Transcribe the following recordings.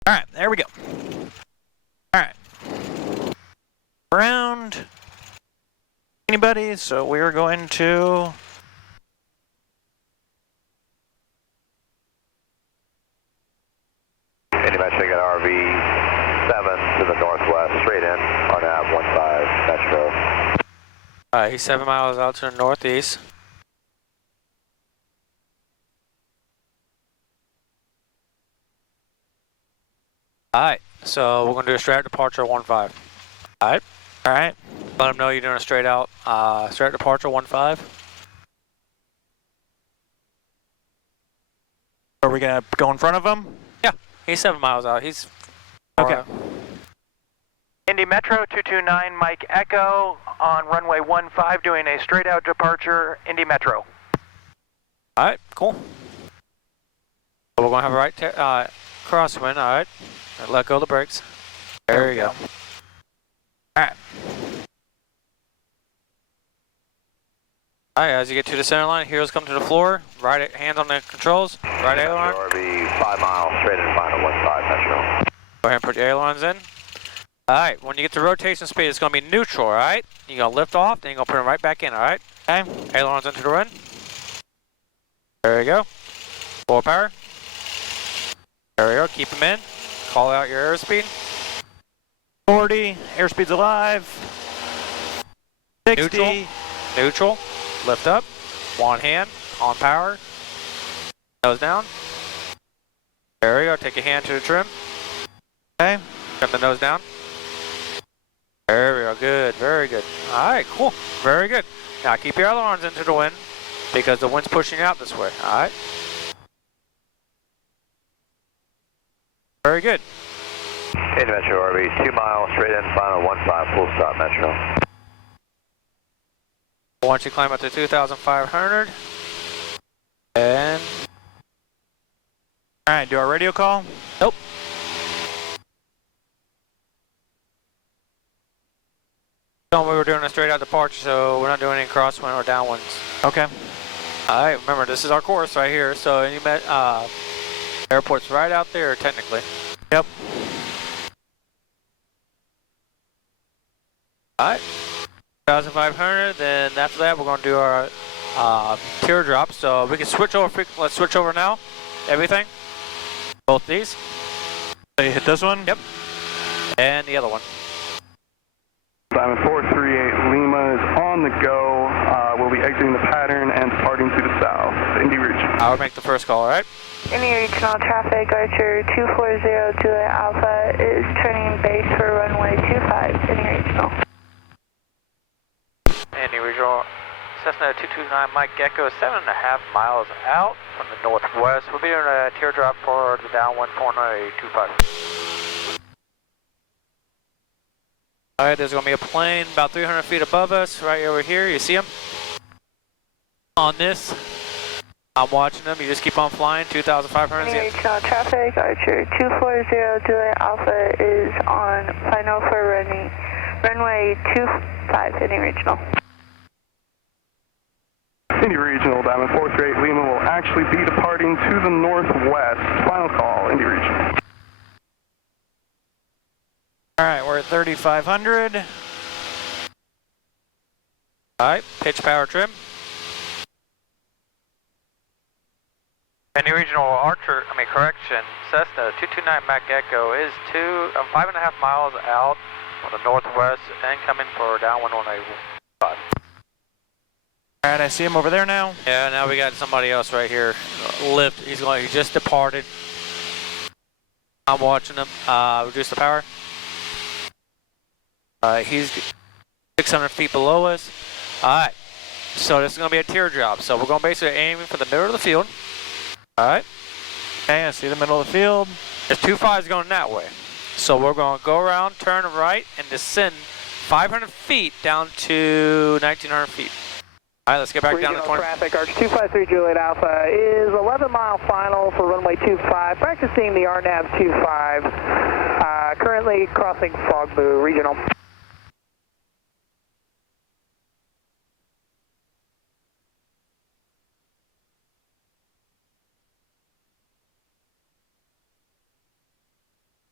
All right, there we go. All right. Around anybody, so we're going to Anybody check out RV 7 to the northwest, straight in, RNAV 15 Metro. He's 7 miles out to the northeast. Alright, so we're going to do a straight out departure 15. Alright? Alright. Let him know you're doing a straight out departure 15. Are we going to go in front of him? Yeah, he's 7 miles out. He's... Okay. Indy Metro 229 Mike Echo on runway 15 doing a straight out departure, Indy Metro. Alright, cool. So we're going to have a right crosswind, alright. Let go of the brakes. There you go. Alright. Alright, as you get to the center line, heroes come to the floor. Right hand on the controls. Right aileron. RV 5 miles, straight in, final 15 Metro. Go ahead and put your ailerons in. Alright, when you get to rotation speed, it's going to be neutral, alright? You're going to lift off, then you're going to put them right back in, alright? Okay. Ailerons into the wind. There you go. Full power. There we go, keep them in. Call out your airspeed. 40, airspeed's alive. 60. Neutral. Lift up. One hand, on power. Nose down. There we go, take your hand to the trim. Okay. Trim the nose down. There we go, good, very good. Alright, cool, very good. Now keep your ailerons into the wind because the wind's pushing you out this way, alright? Very good. Indy Metro RV 2 miles, straight in, final 15, full stop Metro. Once you climb up to 2,500, and... Alright, do our radio call? Nope. We were doing a straight out departure, so we're not doing any crosswind or downwinds. Okay. Alright, remember this is our course right here, so any airport's right out there technically. Yep. Alright, 2,500, then after that we're going to do our teardrop, so we can switch over, let's switch over now, everything, both these. So you hit this one? Yep, and the other one. Diamond 438 Lima is on the go. We'll be exiting the pattern and departing to the south. Indy Regional. I'll make the first call, alright? Indy Regional traffic, Archer 240 Juliet Alpha is turning base for runway 25, Indy Regional. Indy Regional, Cessna 229 Mike Gecko, 7.5 miles out from the northwest. We'll be doing a teardrop for the downwind 4925. Alright, there's going to be a plane about 300 feet above us, right over here. You see them? On this. I'm watching them. You just keep on flying. 2,500. Indy Regional traffic, Archer 240 Juliet Alpha is on final for runway 25, Indy Regional. Indy Regional, Diamond 438 Lima will actually be departing to the northwest. Final call, Indy Regional. Alright, we're at 3,500. Alright, pitch power trim. Indy Regional correction, Cessna 229 Mac Echo is 5.5 miles out on the northwest and coming for downwind 185. Alright, I see him over there now. Yeah, now we got somebody else right here. Lift, he just departed. I'm watching him, reduce the power. He's 600 feet below us. Alright, so this is going to be a teardrop. So we're going to basically aiming for the middle of the field. Alright. Okay, I see the middle of the field. There's 25s going that way. So we're going to go around, turn right, and descend 500 feet down to 1,900 feet. Alright, let's get back down to 20. Traffic, Arch 253 Juliet Alpha is 11-mile final for runway 25, practicing the RNAV 25, currently crossing Fogbu Regional.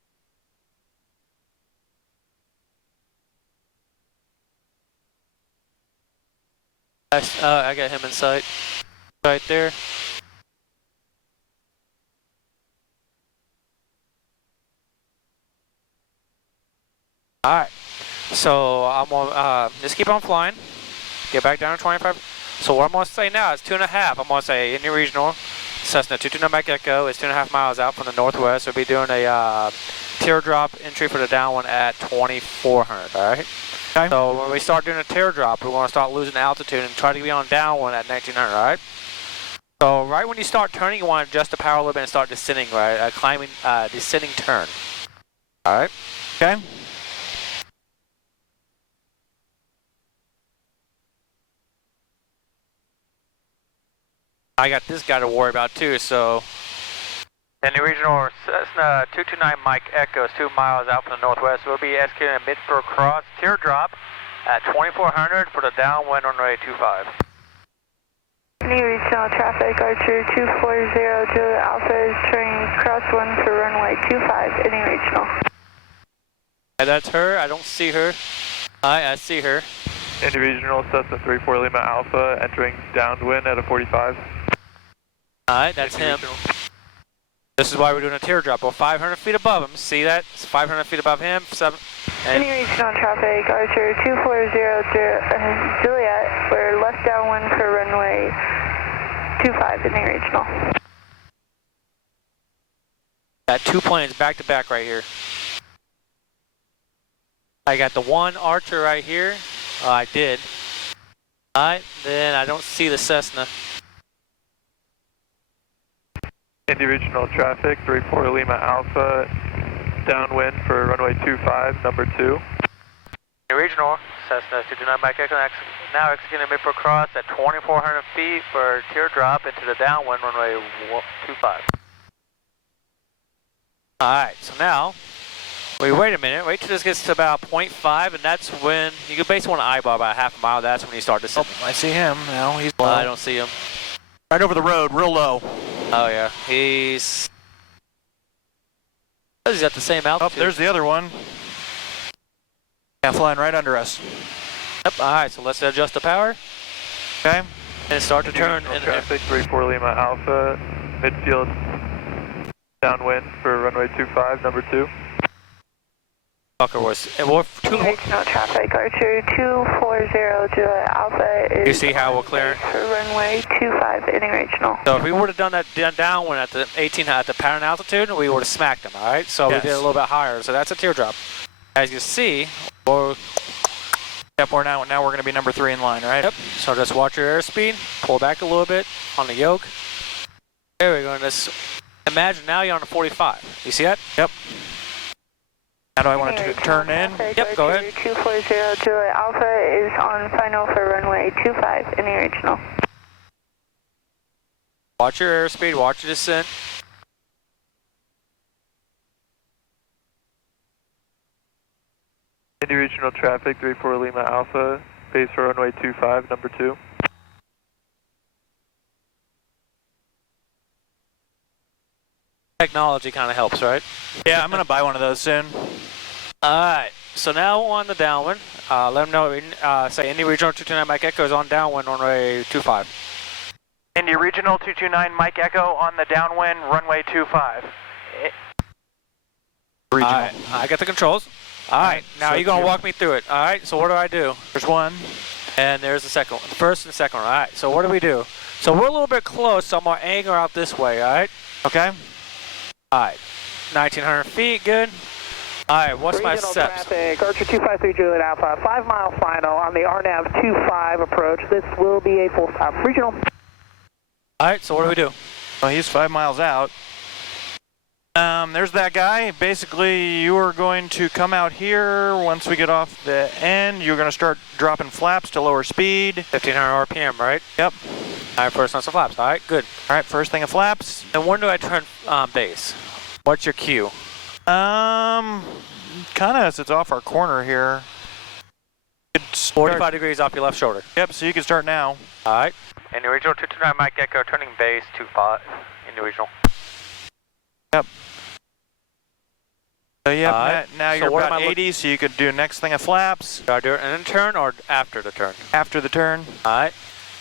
I got him in sight. Right there. Alright. So I'm gonna just keep on flying. Get back down to 25. So what I'm gonna say now is 2.5. I'm gonna say Indy Regional Cessna 229 Mike Echo is 2.5 miles out from the northwest. We'll be doing a teardrop entry for the downwind at 2400. Alright. Okay. So when we start doing a teardrop, we want to start losing altitude and try to be on downwind at 1900. Alright. So right when you start turning, you want to adjust the power a little bit and start descending, right? Climbing, descending turn. Alright. Okay. I got this guy to worry about too, so. Indy Regional Cessna 229 Mike Echo is 2 miles out from the northwest. We'll be executing a mid-fur cross teardrop at 2400 for the downwind runway 25. Indy Regional traffic, Archer 240, Juliet Alpha is turning cross 1 for runway 25, Indy Regional. And that's her, I don't see her. I see her. Indy Regional Cessna 34 Lima Alpha entering downwind at a 45. Alright, that's Indy him. Regional. This is why we're doing a teardrop. We're 500 feet above him. See that? It's 500 feet above him. Indy Regional traffic, Archer 240, Juliet. We're left downwind for runway 25, Indy Regional. Got 2 planes back to back right here. I got the one Archer right here. Oh, I did. Alright, then I don't see the Cessna. Indy Regional traffic 34 Lima Alpha downwind for runway 25, number 2. Indy Regional Cessna 229 Mike Echo now executing a mid-fur cross at 2400 feet for teardrop into the downwind runway 25. Alright, so now wait a minute, wait till this gets to about 0.5, and that's when you can basically want to eyeball about half a mile. That's when you start descending. Oh, I see him now. He's low. I don't see him. Right over the road, real low. Oh yeah, he's at the same Oh, altitude. there's the other one. Yeah, flying right under us. Yep. All right, so let's adjust the power. Okay. And start to turn. And traffic 34 Lima Alpha midfield downwind for runway 25, number 2. Fucker was. And we're Indy Regional traffic, Archer 240, Juliet Alpha is. You see how we're clearing? For runway 25, Indy Regional. So if we would have done that downwind at the 18 at the parent altitude, we would have smacked them. All right. So Yes. we did a little bit higher. So that's a teardrop. As you see, we're. Yep, we're now we're going to be number 3 in line, right? Yep. So just watch your airspeed. Pull back a little bit on the yoke. There we go. And just imagine now you're on a 45. You see that? Yep. How do I want it to turn in? Yep, go ahead. 240, Juliet Alpha is on final for runway 25, Indy Regional. Watch your airspeed. Watch your descent. Indy Regional traffic 34 Lima Alpha, base for runway 25, number 2. Technology kind of helps, right? Yeah, I'm going to buy one of those soon. Alright, so now on the downwind, let them know, say Indy Regional 229 Mike Echo is on downwind runway 25. Indy Regional 229 Mike Echo on the downwind, runway 25. Regional. Alright, I got the controls. Alright, now so you're going to you- walk me through it. Alright, so what do? There's one. And there's the second one, the first and second one. Alright, so what do? So we're a little bit close, so I'm going to angle out this way, alright? Okay. Alright, 1900 feet, good. Alright, what's my Regional steps? traffic, Archer 253 Juliet Alpha, 5 mile final on the RNAV 25 approach. This will be a full stop. Regional. Alright, so what do? Well, he's 5 miles out. There's that guy. Basically, you are going to come out here. Once we get off the end, you're going to start dropping flaps to lower speed. 1500 RPM, right? Yep. Alright, first on some flaps. Alright, good. All right, first thing of flaps. And when do I turn base? What's your cue? Kind of as it's off our corner here. You could start- 45 degrees off your left shoulder. Yep, so you can start now. Alright. Indy Regional 229 Mike Echo, turning base 25. Indy Regional. Yep. So yep, All right. now So you're what am about I 80, so you could do next thing of flaps Do I do it in a turn or after the turn? after the turn. Alright.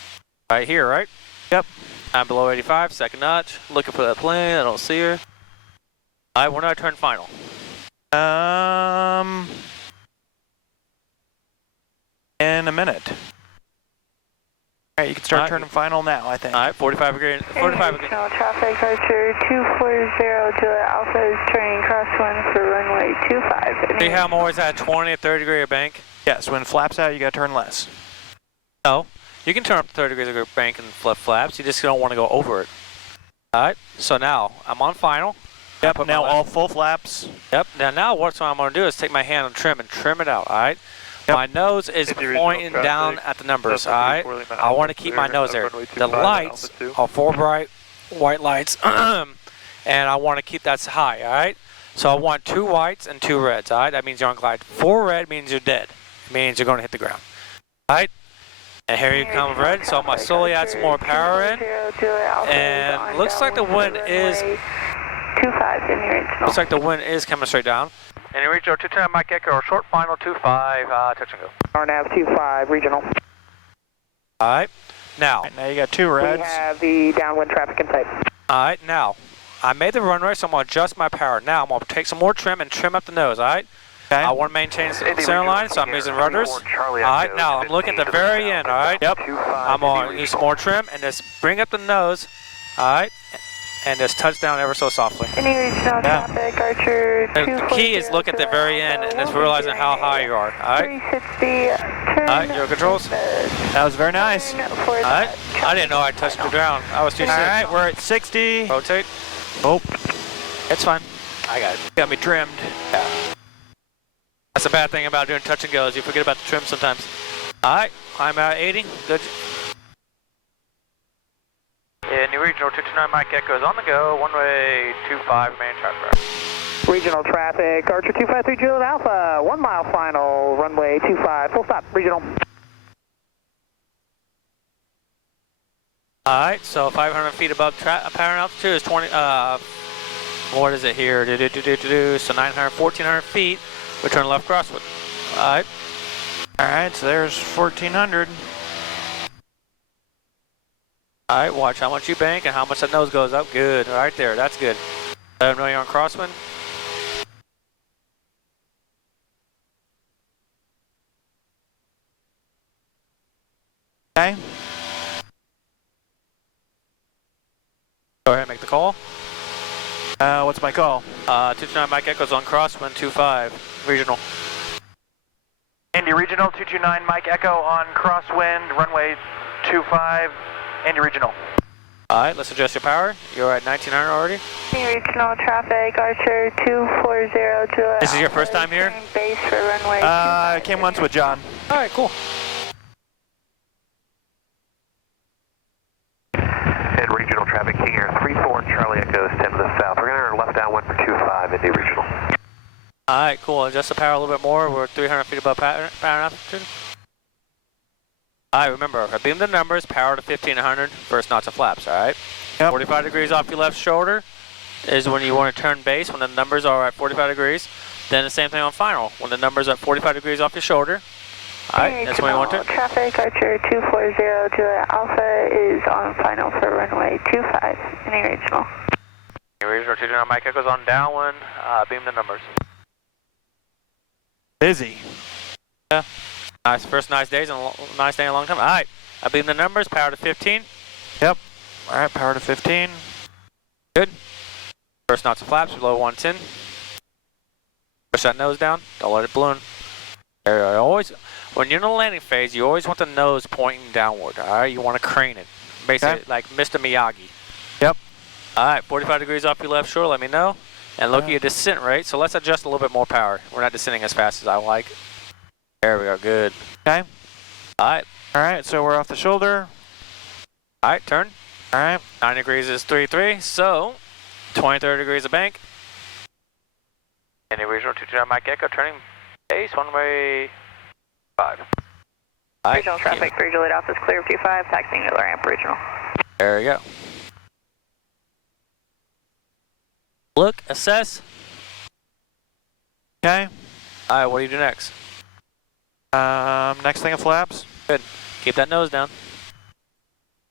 Right here, right? Yep. I'm below 85, second notch. Looking for that plane, I don't see her. Alright, when do I turn final? In a minute. Alright, you can start turning final now, I think. Alright, 45 degree. 45 degree. Regional traffic, Archer 240, Juliet Alpha is turning crosswind for runway 25. See how I'm always at 20 or 30 degree of bank? Yes, when flaps out, you gotta turn less. No, you can turn up to 30 degrees of bank and flip flaps, you just don't want to go over it. Alright, so now I'm on final. Yep, now all full flaps. Yep, now what I'm going to do is take my hand on trim and trim it out, alright? Yep. My nose is pointing down at the numbers, alright? I want to keep my nose there. The lights are 4 bright white lights, and I want to keep that high, alright? So I want 2 whites and 2 reds, alright? That means you're on glide. 4 red means you're dead. It means you're going to hit the ground, alright? And here you come red, so I'm going to slowly add some more power in. And looks like the wind is... 25 in the regional. Looks like the wind is coming straight down. In the regional, 210 Mike Echo, short final 25, touch and go. RNAV 25, regional. Alright, now. Right, now you got 2 reds. We have the downwind traffic in sight. Alright, now. I made the runway, so I'm going to adjust my power. Now I'm going to take some more trim and trim up the nose, alright? Okay. I want to maintain center line, so I'm using rudders. Alright, now I'm looking at the very end, alright? Yep. I'm going to use some more trim and just bring up the nose, alright? And just touch down ever so softly. Any regional traffic, Archer 240. The key is look at the very end and just realizing how high you are, alright? 360, Alright, your controls. That was very nice. Alright, I didn't know I touched the ground. I was too sick. Alright, we're at 60. Rotate. Oh, It's fine. I got it. got me trimmed. Yeah. That's the bad thing about doing touch and goes. You forget about the trim sometimes. Alright, I'm at 80. Good. In the regional 229 Mike Echo is on the go. One way 25 main traffic. Regional traffic, Archer 253 Juliet Alpha, 1 mile final, runway 25, full stop, regional. Alright, so 500 feet above apparent altitude is 20, what is it here? So 900, 1400 feet, we turn left crosswind. Alright. Alright, so there's 1400. Alright, watch how much you bank and how much that nose goes up. Good, right there, that's good. Let them know you're on crosswind. Okay. Go ahead and make the call. What's my call? 229 Mike Echo's on crosswind 25, regional. Indy Regional 229 Mike Echo on crosswind, runway 25, Indy Regional. Alright, let's adjust your power. You're at 1900 already. Any regional traffic, Archer 240, Juliet. This is your first time here? Base for runway I came once with John. Alright, cool. And regional traffic, King Air 34 Charlie Echo, 10 to the south. We're going to enter left downwind for 25, Indy Regional. Alright, cool. Adjust the power a little bit more. We're 300 feet above pattern altitude. Alright, remember, I beam the numbers, power to 1500, first notch of flaps, alright? Yep. 45 degrees off your left shoulder is when you want to turn base, when the numbers are at 45 degrees. Then the same thing on final, when the numbers are at 45 degrees off your shoulder. Alright, that's when you want to. Traffic, Archer 240, Juliet Alpha is on final for runway 25, any regional. Regional 229 Mike Echo's on downwind, beam the numbers. Busy. Yeah. Nice, first nice days and nice day in a long time. Alright, I beam the numbers, power to 15. Yep. Alright, power to 15. Good. First notch of flaps below 110. Push that nose down, don't let it balloon. Always, when you're in the landing phase, you always want the nose pointing downward, alright? You want to crane it. Basically, like Mr. Miyagi. Yep. Alright, 45 degrees off your left shore, let me know. And look at your descent rate, so let's adjust a little bit more power. We're not descending as fast as I like. There we go, good. Okay. Alright. Alright, so we're off the shoulder. Alright, turn. Alright. 9 degrees is 3-3, so 23 degrees of bank. Any regional 229 Mike Echo, turning base, one way 5. Regional traffic, 3 Juliet Alpha is clear of 25, taxiing to the ramp regional. There we go. Look, assess. Okay. Alright, what do you do next? Next thing of flaps. Good. Keep that nose down.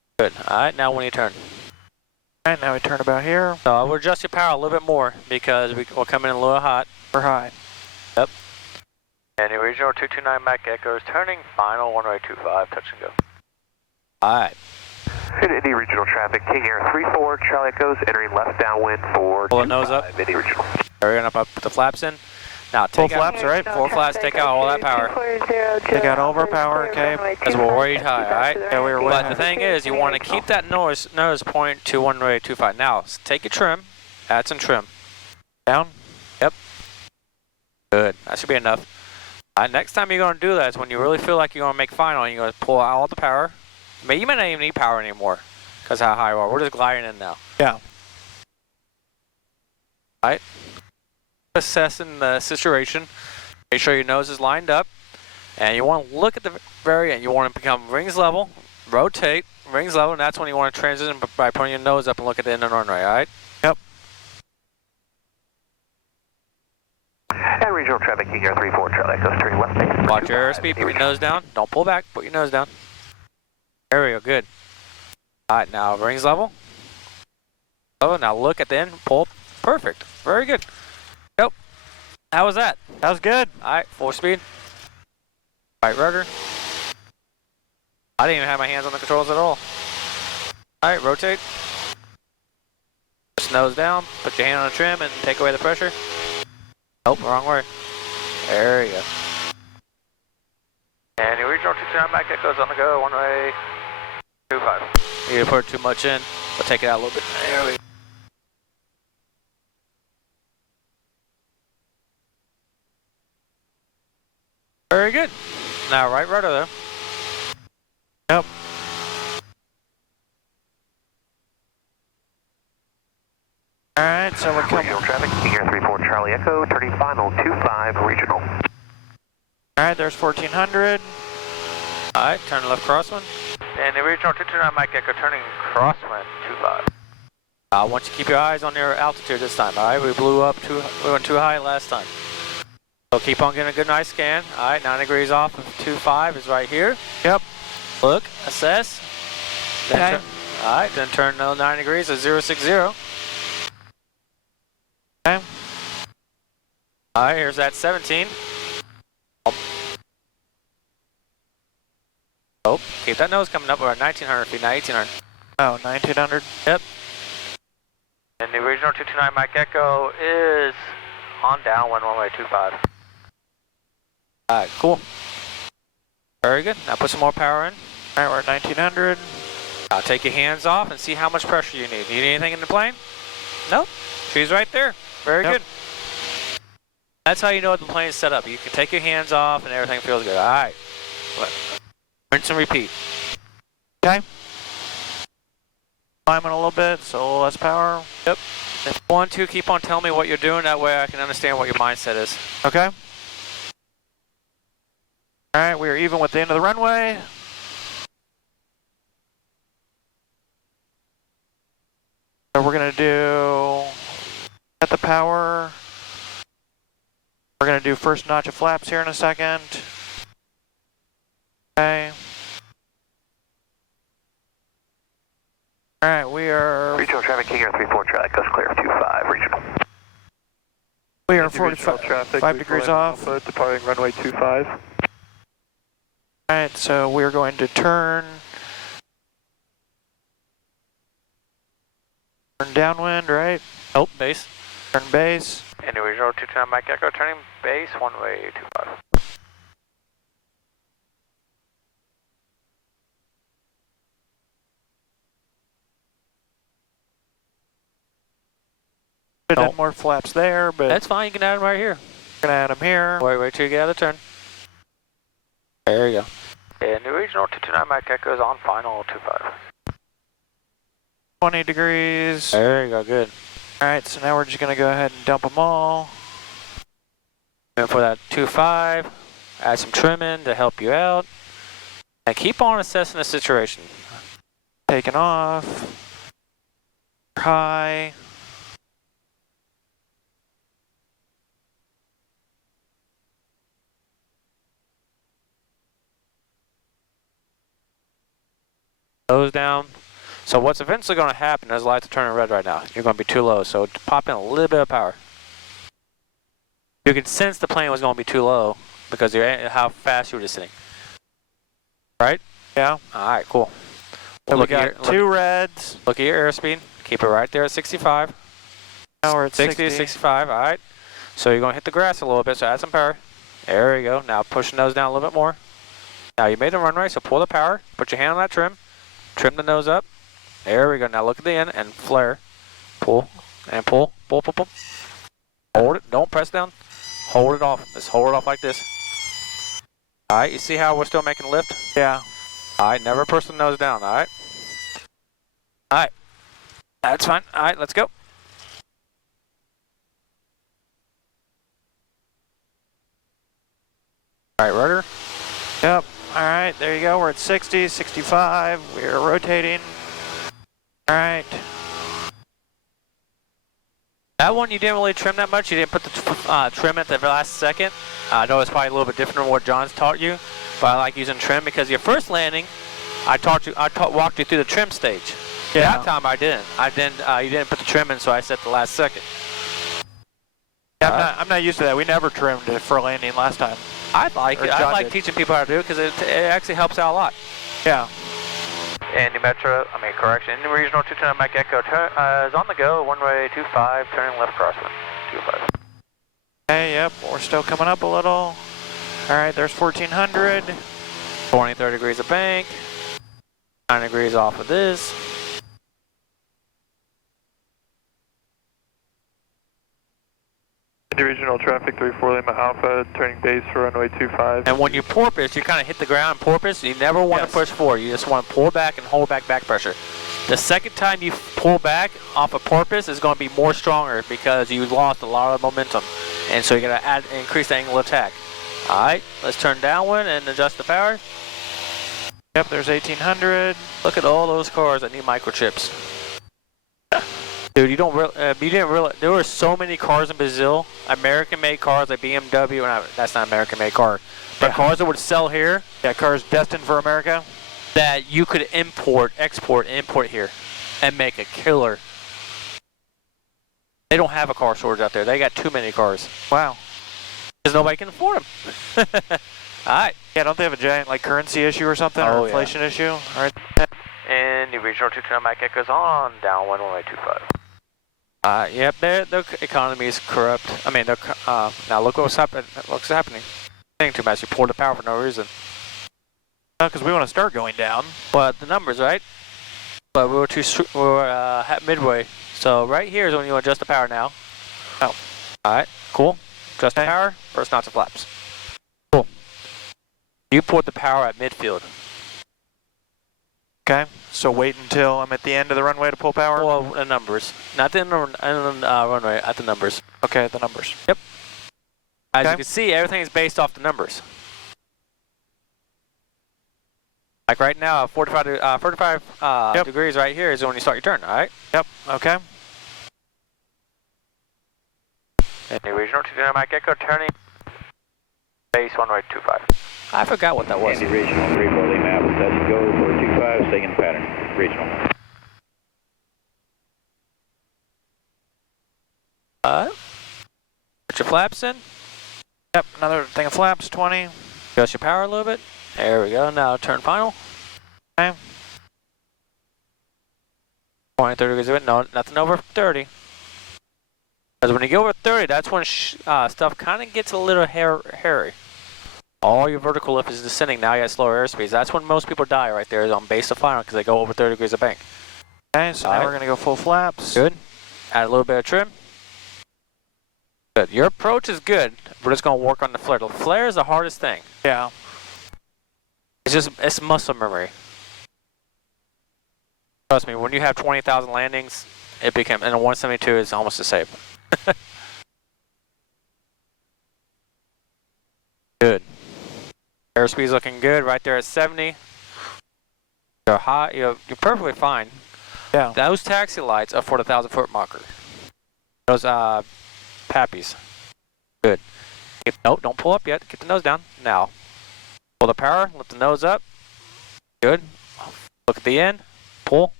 Good. Alright, now when you turn. Alright, now we turn about here. So I will adjust your power a little bit more because we're coming in a little hot. We're high. Yep. And the original 229 Mike Echo is turning final, runway 25, touch and go. Alright. Indy Regional traffic, King Air 34, Charlie Echoes, entering left downwind for Pull the nose up. Indy Regional. We're gonna put the flaps in. Now Full take out flaps, right? Full flaps, take out all that power. Take out all of our power, okay? Because we're way high, alright? Yeah, we were way But high. the thing is, you want to keep that nose point to runway 25. Now, take your trim, add some trim. Down? Yep. Good, that should be enough. Next time you're going to do that is when you really feel like you're going to make final and you're going to pull out all the power. You may not even need power anymore because how high we are. We're just gliding in now. Yeah. Alright. Assessing the situation. Make sure your nose is lined up. And you want to look at the very end. You want to become rings level, rotate, rings level, and that's when you want to transition by putting your nose up and look at the end of the runway, alright? Yep. And regional traffic, King Air 34, Charlie Echoes, turning left base. Watch your airspeed, put your nose down. Don't pull back, put your nose down. There we go, good. Alright, now rings level. Oh, now look at the end, pull. Perfect, very good. Yep. How was that? That was good. Alright, full speed. Right rudder. I didn't even have my hands on the controls at all. Alright, rotate. Just nose down, put your hand on the trim and take away the pressure. Nope, wrong way. There you go. And the original 229 Mike Echoes on the go, one way, 25. You didn't put too much in, but take it out a little bit. There we go. Very good. Now right rudder though. Yep. Alright, so we're coming. Regional traffic, King Air 34, Charlie Echo, turning final 25 regional. Alright, there's 1400. Alright, turn left crosswind. And the original 229 Mike Echo turning crosswind 25. I want you to keep your eyes on your altitude this time, alright? We went too high last time. So keep on getting a good nice scan. Alright, 9 degrees off of 25 is right here. Yep. Look, assess. Okay. Alright, then turn 9 degrees to 060. Okay. Alright, here's that 17. Oh, keep that nose coming up. We're at 1900 feet, not 1800. Oh, 1900. Yep. And the original 229 Mike Echo is on downwind, runway 25. Alright, cool. Very good. Now put some more power in. Alright, we're at 1900. Now take your hands off and see how much pressure you need. Need anything in the plane? Nope. She's right there. Very Yep. good. That's how you know the plane is set up. You can take your hands off and everything feels good. Alright. Rinse and repeat. Okay. Climbing a little bit, so a little less power. Yep. If you want to, keep on telling me what you're doing. That way I can understand what your mindset is. Okay. Alright, we are even with the end of the runway. So we're going to do, at the power, we're going to do first notch of flaps here in a second. Okay. Alright, we are, Regional traffic, King Air 34, Charlie Echoes, clear 25 regional. we are 45 degrees off. Departing runway 25. Alright, so we're going to turn downwind, right? Nope, base. Turn base. And the original 229 Mike Echo turning base, runway 25. Should have more flaps there, but That's fine, you can add them right here. we're going to add them here. Wait till you get out of the turn. There you go. And the original 229 Mike Echo is on final 25. 20 degrees. There you go, good. Alright, so now we're just going to go ahead and dump them all. And for that 25, add some trim in to help you out. And keep on assessing the situation. Taking off. High. Nose down. So what's eventually going to happen is lights are turning red right now. You're going to be too low, so pop in a little bit of power. You can sense the plane was going to be too low because you're how fast you were descending. Right? Yeah. All right, cool. So Look we got at two reds. Look at your airspeed. Keep it right there at 65. Now we're at 60, 65, all right. So you're going to hit the grass a little bit, so add some power. There you go. Now push the nose down a little bit more. Now you made the runway, so pull the power. Put your hand on that trim. Trim the nose up. There we go. Now look at the end and flare. Pull and pull. Pull, pull, pull. Hold it. Don't press down. Hold it off. Just hold it off like this. All right. You see how we're still making lift? Yeah. All right. Never push the nose down. All right. All right. That's fine. All right. Let's go. All right, rudder. Yep. All right, there you go. We're at 60, 65. We're rotating. All right. That one you didn't really trim that much. You didn't put the trim at the last second. I know it's probably a little bit different than what John's taught you, but I like using trim because your first landing, walked you through the trim stage. Yeah. That time I didn't. You didn't put the trim in, so I set the last second. Yeah, I'm not used to that. We never trimmed it for landing last time. I like it. I John like did. teaching people how to do it because it actually helps out a lot. Yeah. Indy Metro, correction, Indy Regional 229 Mike Echo is on the go, one-way 25, turning left crosswind, 25. Okay, yep, we're still coming up a little. All right, there's 1400. 23 degrees of bank. 9 degrees off of this. Indy Regional traffic 34 Lima Alpha, turning base for runway 25. And when you porpoise, you kind of hit the ground porpoise. You never want to push forward. You just want to pull back and hold back pressure. The second time you pull back off a porpoise is going to be more stronger because you lost a lot of momentum. And so you're going to increase the angle of attack. All right, let's turn downwind and adjust the power. Yep, there's 1800. Look at all those cars that need microchips. Dude, you didn't realize there were so many cars in Brazil, American-made cars like BMW, and that's not an American-made car, but cars that would sell here. Yeah, cars destined for America. That you could import here, and make a killer. They don't have a car shortage out there. They got too many cars. Wow. Because nobody can afford them. All right. Yeah, don't they have a giant currency issue or something, or inflation issue? All right. Indy Regional 229 Mike Echo's on, downwind, one-way 25. Yep, their economy is corrupt. I mean, now look what's happening. What's happening? Saying too much. You poured the power for no reason. Because we want to start going down. But the numbers, right? But we were at midway. So right here is when you adjust the power now. Oh. All right, cool. Adjust the power. First knots of flaps. Cool. You poured the power at midfield. Okay, so wait until I'm at the end of the runway to pull power? Well, the numbers. Not the runway, at the numbers. Okay, the numbers. Yep. As you can see, everything is based off the numbers. Like right now, 45 degrees right here is when you start your turn, all right? Yep, okay. Indy Regional 229 Mike Echo, turning base, one-way 25. I forgot what that was. Indy Regional 34 Lima Alpha, touch go for 25, staying in pattern. Regional. Put your flaps in. Yep, another thing of flaps, 20. Adjust your power a little bit. There we go. Now turn final. Okay. 20, 30 degrees of it. No, nothing over 30. Because when you go over 30, that's when stuff kind of gets a little hairy. All your vertical lift is descending. Now you have slower airspeeds. That's when most people die right there is on base to final because they go over 30 degrees of bank. Okay, so now we're going to go full flaps. Good. Add a little bit of trim. Good. Your approach is good. We're just going to work on the flare. The flare is the hardest thing. Yeah. It's muscle memory. Trust me, when you have 20,000 landings, and a 172 is almost the same. Good. Airspeed's looking good right there at 70. You're high. You're perfectly fine. Yeah. Those taxi lights are for the 1,000-foot marker. Those pappies. Good. Nope, don't pull up yet. Get the nose down. Now. Pull the power. Lift the nose up. Good. Look at the end. Pull.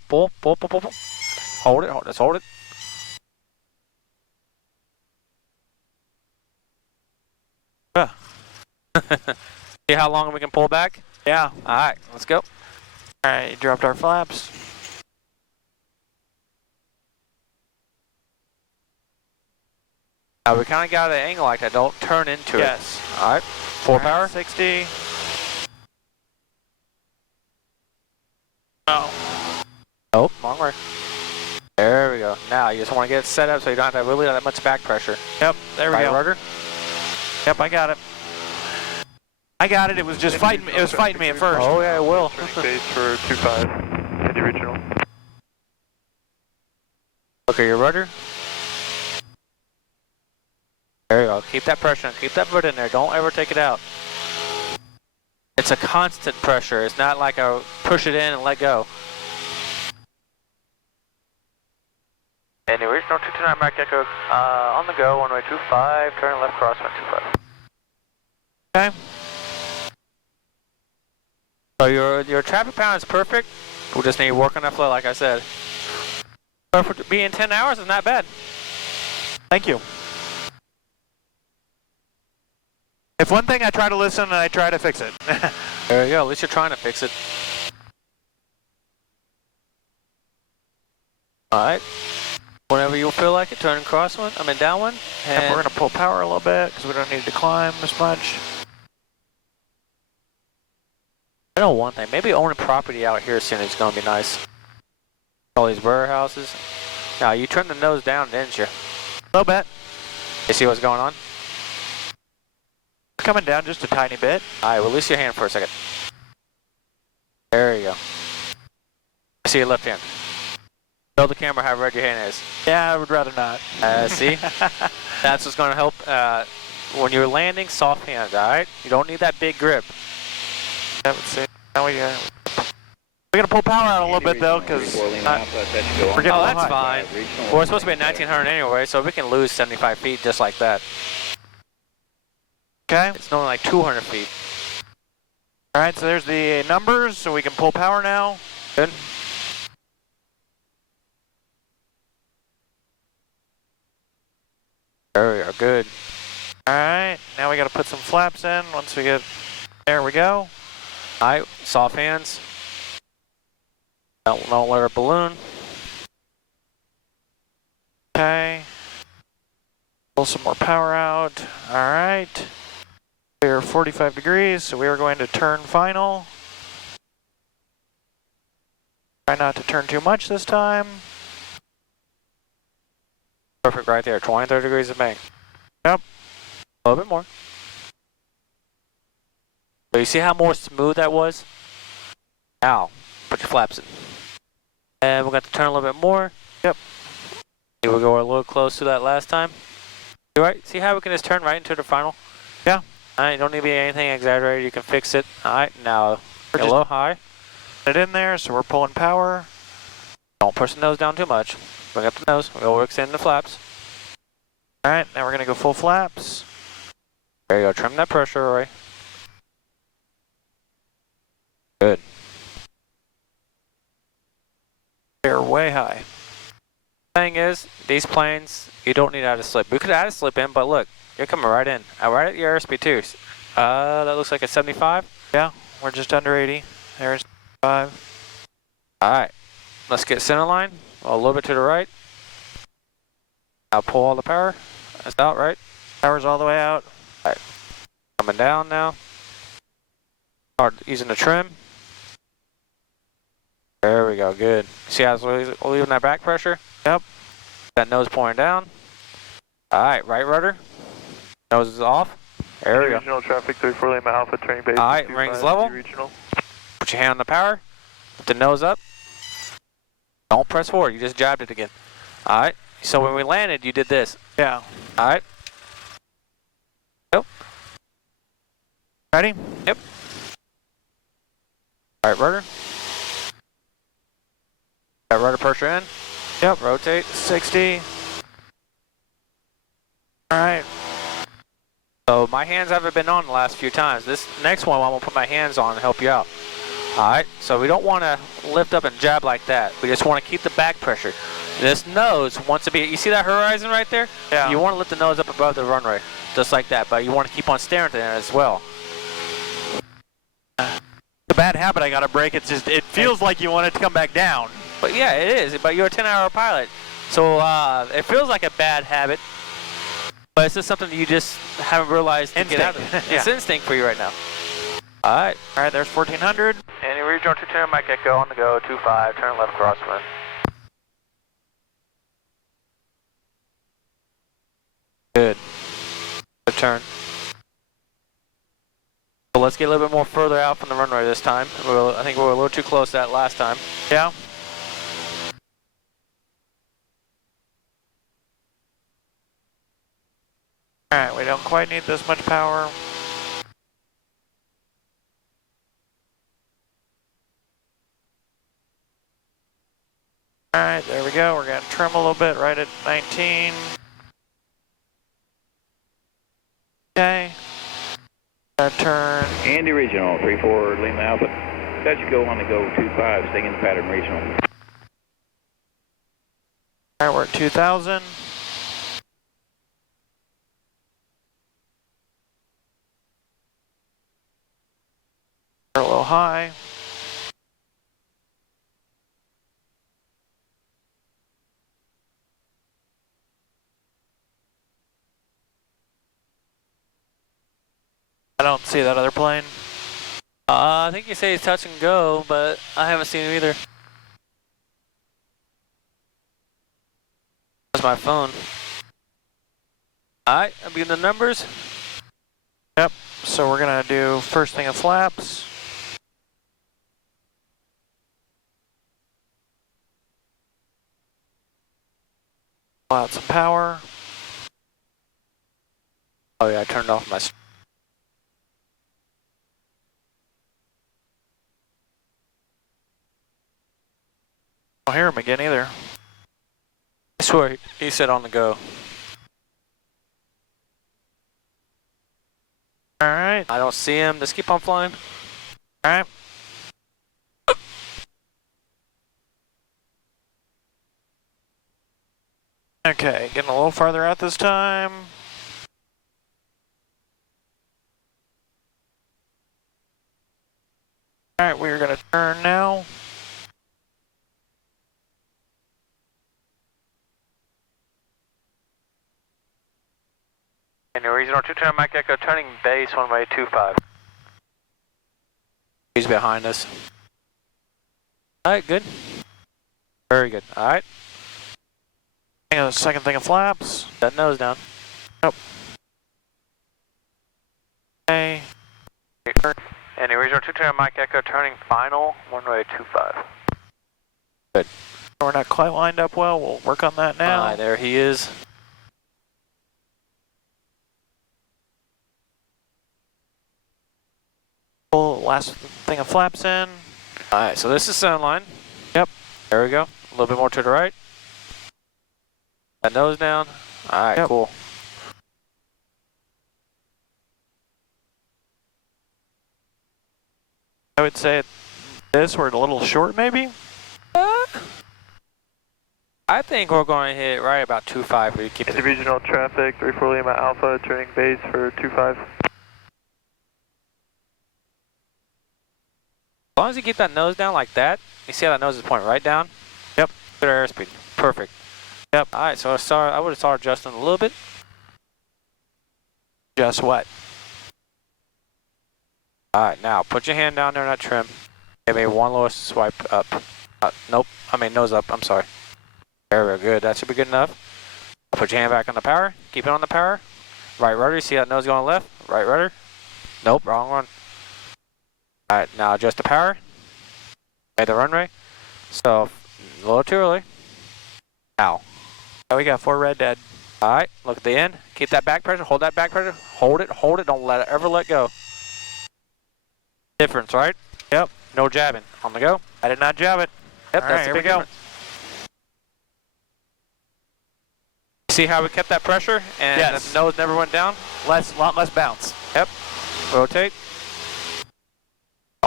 pull. Hold it, just hold it. See how long we can pull back? Yeah. Alright, let's go. Alright, dropped our flaps. Now we kind of got an angle like that, don't turn into it. Yes. Alright, full power. 60. Oh. Oh, wrong way. There we go. Now you just want to get it set up so you don't have to really have that much back pressure. Yep, there we go. Rudder. Yep, I got it. I got it. It was just fighting me. It was fighting me at first. Oh yeah, it will. Base for 25, Indy Regional. Okay, your rudder. There you go. Keep that pressure on. Keep that foot in there. Don't ever take it out. It's a constant pressure. It's not like a push it in and let go. Indy Regional 229 Mike Echo on the go, 1-way 25, turn left crosswind 25. Okay. So your traffic pattern is perfect. We'll just need to work on that flow, like I said. But for being 10 hours is not bad. Thank you. If one thing, I try to listen and I try to fix it. There you go. At least you're trying to fix it. All right. Whenever you feel like it, turn crosswind. I mean downwind. And we're gonna pull power a little bit because we don't need to climb as much. I know one thing. Maybe owning property out here soon is gonna be nice. All these warehouses. Now you turned the nose down, didn't you? A little bit. You see what's going on? Coming down just a tiny bit. All right. Release your hand for a second. There you go. I see your left hand. Show the camera how red your hand is. Yeah, I would rather not. See? That's what's going to help when you're landing, soft hands, all right? You don't need that big grip. Yeah, let's see. Now we're going to pull power out a little bit, though, because we're getting Oh, a little that's high. fine. Well, we're supposed to be at 1900 anyway, so we can lose 75 feet just like that. Okay. It's only like 200 feet. All right, so there's the numbers, so we can pull power now. Good. There we are, good. All right, now we got to put some flaps in once we get, there we go. All right, soft hands. Don't let her balloon. Okay. Pull some more power out. All right. We are 45 degrees, so we are going to turn final. Try not to turn too much this time. Perfect right there, 23 degrees of bank. Yep. A little bit more. So you see how more smooth that was? Now, put your flaps in. And we're going to turn a little bit more. Yep. We'll go a little close to that last time. You right? See how we can just turn right into the final? Yeah. Alright, you don't need to be anything exaggerated, you can fix it. Alright, now We're get a little high. It in there, so we're pulling power. Don't push the nose down too much. Bring up the nose, we'll extend the flaps. All right, now we're gonna go full flaps. There you go, trim that pressure, Roy. Good. They're way high. Thing is, these planes, you don't need add a slip. We could add a slip in, but look, you're coming right in. Right at your airspeed too. That looks like a 75. Yeah, we're just under 80. There's 5. All right, let's get center line. A little bit to the right. Now pull all the power. That's out, right? Power's all the way out. All right, coming down now. Start using the trim. There we go, good. See how it's leaving that back pressure? Yep. That nose pouring down. All right, right rudder. Nose is off. There we go. Regional traffic 34 Lima Alpha, turning base. All right, rings level. Regional. Put your hand on the power. Put the nose up. Don't press forward, you just jabbed it again. All right, so when we landed, you did this. Yeah. All right. Go. Ready? Yep. All right, rudder. Got rudder pressure in. Yep. Rotate. 60. All right. So my hands haven't been on the last few times. This next one, I'm gonna put my hands on and help you out. Alright, so we don't want to lift up and jab like that. We just want to keep the back pressure. This nose wants to be, you see that horizon right there? Yeah. You want to lift the nose up above the runway, just like that, but you want to keep on staring at it as well. The bad habit I gotta break, it's just, it feels like you want it to come back down. But yeah, it is, but you're a 10-hour pilot. So it feels like a bad habit, but it's just something you just haven't realized to get out of. It's instinct for you right now. Alright. Alright, there's 1400. Any regional 210, Mike Echo on the go, 25, turn left crosswind. Good. Good turn. So let's get a little bit more further out from the runway this time. I think we were a little too close to that last time. Yeah. Alright, we don't quite need this much power. Alright, there we go. We're going to trim a little bit right at 19. Okay. Turn. Andy Regional, 34 Lima Alpha. Dutch go on the go, 25, staying in the pattern regional. Alright, we're at 2000. We're a little high. I don't see that other plane. I think you say it's touch and go, but I haven't seen it either. That's my phone. Alright, I'll begin the numbers. Yep, so we're gonna do first thing of flaps. Lots of power. Oh yeah, I turned off my... I don't hear him again either. I swear, he said on the go. Alright. I don't see him. Just keep on flying. Alright. Okay, getting a little farther out this time. Alright, we're gonna turn now. Any regional 210, Mike Echo, turning base, runway 25. He's behind us. Alright, good. Very good. Alright. Hang on, the second thing of flaps. That nose down. Nope. Okay. Any regional 210, Mike Echo, turning final, runway 25. Good. We're not quite lined up well. We'll work on that now. There he is. Pull the last thing of flaps in. Alright, so this is center line. Yep. There we go. A little bit more to the right. That nose down. Alright, Yep. cool. I would say this, we're a little short maybe? I think we're going to hit right about 2.5. We keep it. Regional traffic, 34 Lima Alpha, turning base for 25. As long as you keep that nose down like that, you see how that nose is pointing right down? Yep. Good airspeed. Perfect. Yep. Alright, so I would have started adjusting a little bit. Just what? Alright, now put your hand down there in that trim. Give me one little swipe up. Nope, I mean nose up, I'm sorry. There we go, good. That should be good enough. Put your hand back on the power. Keep it on the power. Right rudder, you see that nose going left? Right rudder. Nope, wrong one. Alright, now adjust the power. Made the runway. So, a little too early. Ow. Oh, we got 4 red dead. Alright, look at the end. Keep that back pressure. Hold that back pressure. Hold it. Don't let it ever let go. Difference, right? Yep. No jabbing. On the go. I did not jab it. Yep, All that's right, the here big we go. difference. See how we kept that pressure and Yes. the nose never went down? Lot less bounce. Yep. Rotate.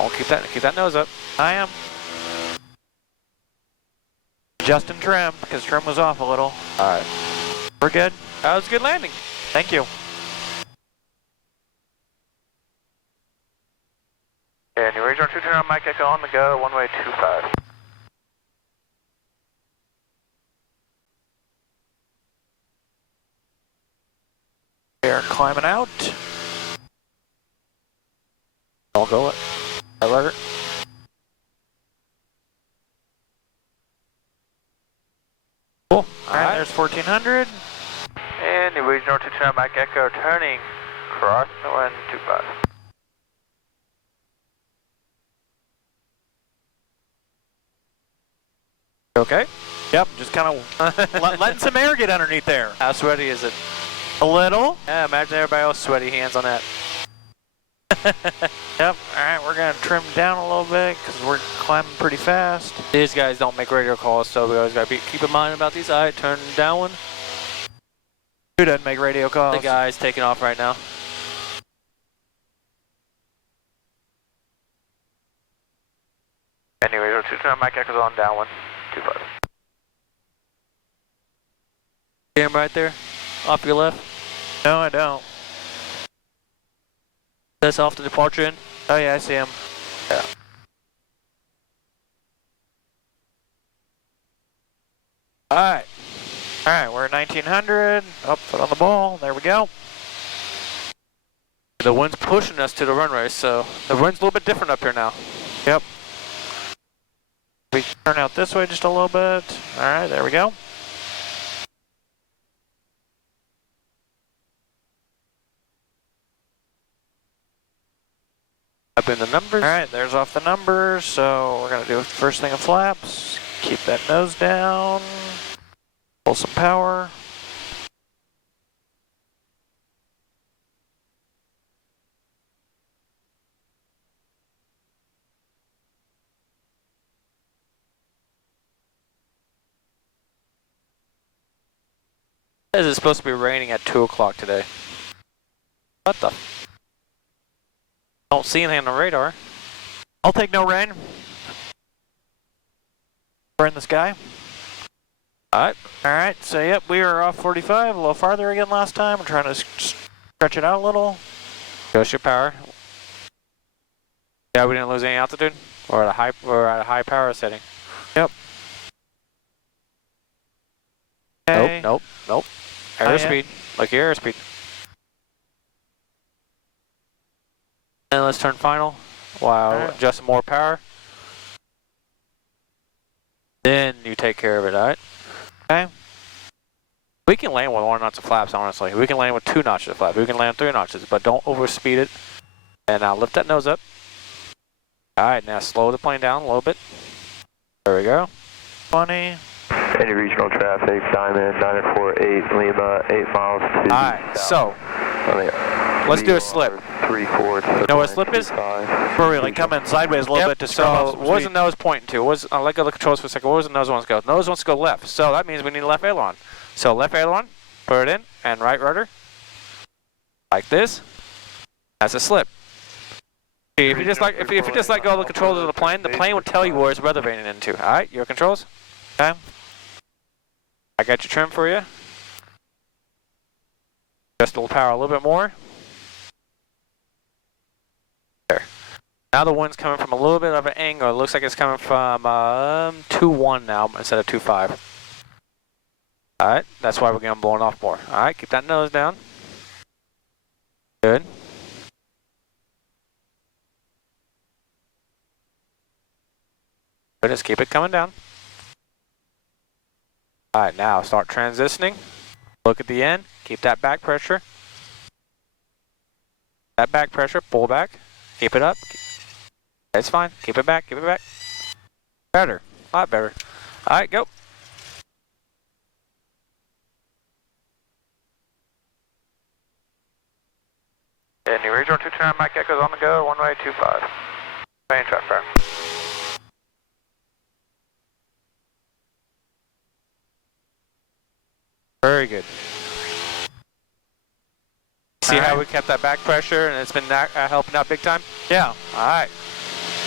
Don't keep that nose up. I am. Just in trim, because trim was off a little. Alright. We're good. That was a good landing. Thank you. And your regional 229 Mike Echo on the go, runway 25. They're climbing out. Don't go it. Right rudder. Cool. Alright, there's 1400. And your regional 229 Mike Echo turning, cross the wind 25. Okay. Yep, just kind of letting some air get underneath there. How sweaty is it? A little. Yeah, imagine everybody else sweaty hands on that. Yep. Alright, we're going to trim down a little bit because we're climbing pretty fast. These guys don't make radio calls, so we always got to keep in mind about these. Alright, turn down one. Who doesn't make radio calls? The guy's taking off right now. Anyway, your 229 Mike Echo's on down one, 25. See him right there? Off your left? No, I don't. That's off the departure end. Oh yeah, I see him. Yeah. Alright. Alright, we're at 1900. Up, foot on the ball. There we go. The wind's pushing us to the runway, so the wind's a little bit different up here now. Yep. We turn out this way just a little bit. Alright, there we go. Up in the numbers. Alright, there's off the numbers. So we're going to do the first thing of flaps. Keep that nose down. Pull some power. It's supposed to be raining at 2 o'clock today. What the? Don't see anything on the radar. I'll take no rain. We're in the sky. Alright. Alright, so yep, we are off 45, a little farther again last time. I'm trying to stretch it out a little. Adjust your power. Yeah, we didn't lose any altitude. We're at a high power setting. Yep. Okay. Nope. Airspeed. Look at your airspeed. And let's turn final. Wow, Right. adjust some more power. Then you take care of it, alright? Okay. We can land with 1 notch of flaps, honestly. We can land with 2 notches of flaps. We can land 3 notches, but don't overspeed it. And now lift that nose up. Alright, now slow the plane down a little bit. There we go. 20. Any regional traffic, Diamond 948 Lima, 8 miles to Alright, so let's do a slip. 3/4. You know what a slip is? Where we like come in sideways a little bit to start off So some what was the speed. nose pointing to? I'll let go of the controls for a second. Where was the nose wants to go? The nose wants to go left. So that means we need a left aileron. So left aileron, put it in, and right rudder. Like this. That's a slip. If you just let go of the controls of the plane will tell you where it's weather vaning into. Alright, your controls? Okay. I got your trim for you. Adjust the power a little bit more. There. Now the wind's coming from a little bit of an angle. It looks like it's coming from 2-1 now instead of 2-5. Alright, that's why we're getting blown off more. Alright, keep that nose down. Good. Good, just keep it coming down. Alright, now start transitioning. Look at the end. Keep that back pressure. That back pressure, pull back. Keep it up. It's fine. Keep it back, keep it back. Better. A lot better. Alright, go. And your regional 229 Mike Echo's on the go, runway 25. Main traffic pattern. Very good. See how we kept that back pressure and it's been helping out big time? Yeah. Alright.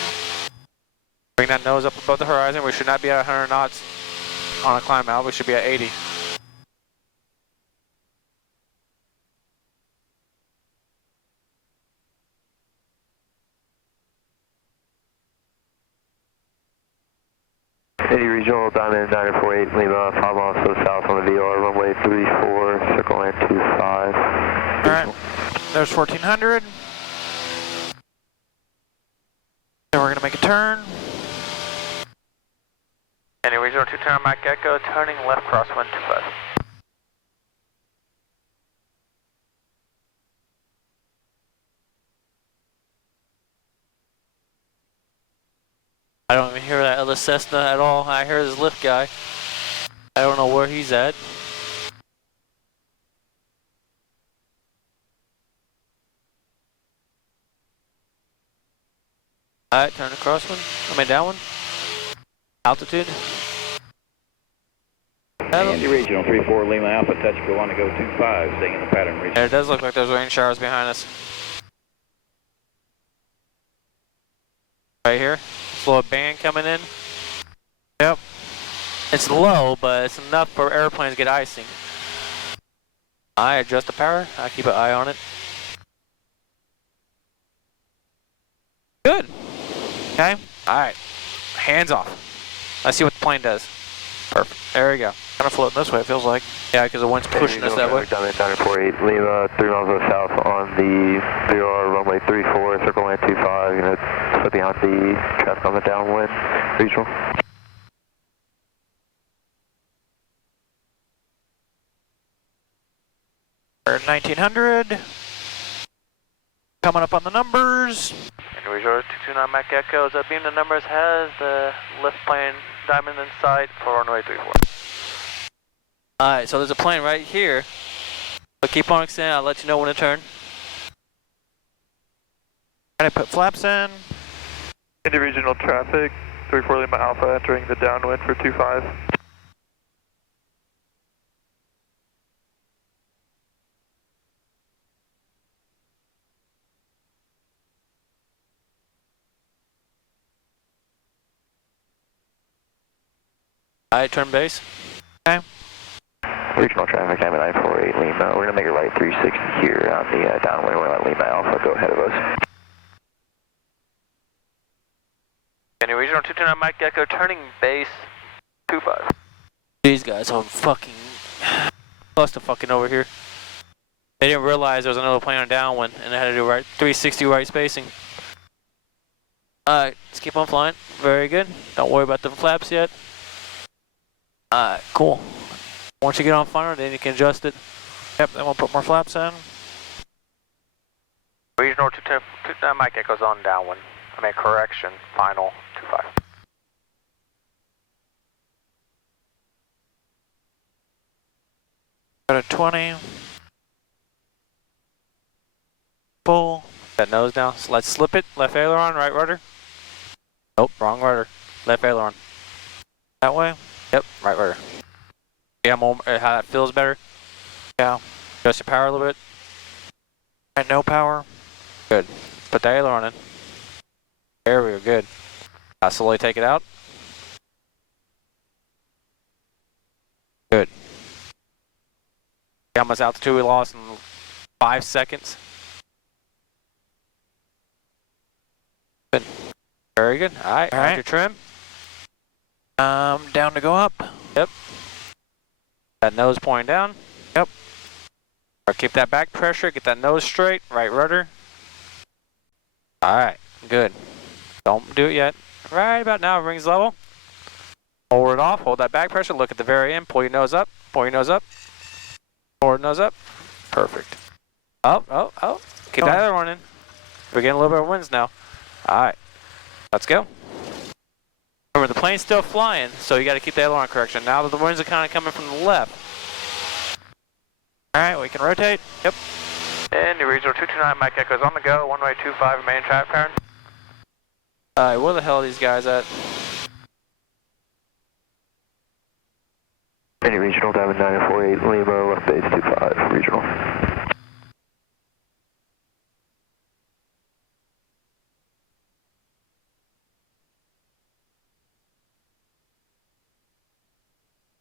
Bring that nose up above the horizon. We should not be at 100 knots on a climb out. We should be at 80. Indy Regional, Diamond 948 Lima, 5 miles to the south on the VR, runway 34, circle line 25. Alright, there's 1400. Then we're going to make a turn. Indy Regional 229 Mike Echo, turning left crosswind 25. I don't even hear that other Cessna at all. I hear this lift guy. I don't know where he's at. Alright, turn to crosswind. I mean downwind. Altitude. Indy Regional 34 Lima Alpha, touch go on to go 25, staying in the pattern region. It does look like there's rain showers behind us. Right here. Slow band coming in. Yep. It's low, but it's enough for airplanes to get icing. I adjust the power. I keep an eye on it. Good. Okay. Alright. Hands off. Let's see what the plane does. Perfect. There we go. Kind of floating this way, it feels like. Yeah, because the wind's pushing us that way. Diamond 948 Lima, 3 miles to the south on the VR, runway 34, circle line 25. You know, slip behind the traffic on the downwind. Regional. We're at 1900. Coming up on the numbers. Indy Regional 229 Mike Echo, is that being the numbers has the lift plane Diamond in sight for runway 34. Alright, so there's a plane right here. So keep on extending, I'll let you know when to turn. Alright, put flaps in. Indy Regional traffic, 34 Lima Alpha entering the downwind for 25. Alright, turn base. Okay. Regional traffic, Diamond 948 Lima. We're going to make a right 360 here on the downwind. We're going to let Lima Alpha go ahead of us. Indy Regional 229 Mike Echo, turning base 25. These guys are fucking clusterfucking over here. They didn't realize there was another plane on downwind and they had to do right 360 right spacing. Alright, let's keep on flying. Very good. Don't worry about the flaps yet. Alright, cool. Once you get on final, then you can adjust it. Yep, then we'll put more flaps in. Regional 229 Mike Echo's on downwind. I mean, correction, final 25. Got a 20. Pull. That nose down. So let's slip it. Left aileron, right rudder. Nope, wrong rudder. Left aileron. That way. Yep, right rudder. Yeah, more, how that feels better. Yeah. Adjust your power a little bit. And no power. Good. Put the aileron in. There we go, good. Slowly take it out. Good. See how much altitude we lost in 5 seconds? Good. Very good. Alright, All right. your trim. Down to go up. Yep. That nose pointing down. Yep. Keep that back pressure, get that nose straight, right rudder. Alright, good. Don't do it yet. Right about now, rings level. Hold it off, hold that back pressure, look at the very end, pull your nose up, pull your nose up. Forward nose up. Perfect. Oh, oh, oh. Keep that other one in. We're getting a little bit of winds now. Alright. Let's go. Remember, the plane's still flying, so you got to keep the aileron correction. Now that the winds are kind of coming from the left. Alright, we can rotate. Yep. Indy Regional 229 Mike Echo's on the go, one way 25, main traffic pattern. Alright, where the hell are these guys at? Indy Regional, Diamond 948 Lima, left base 25, Regional.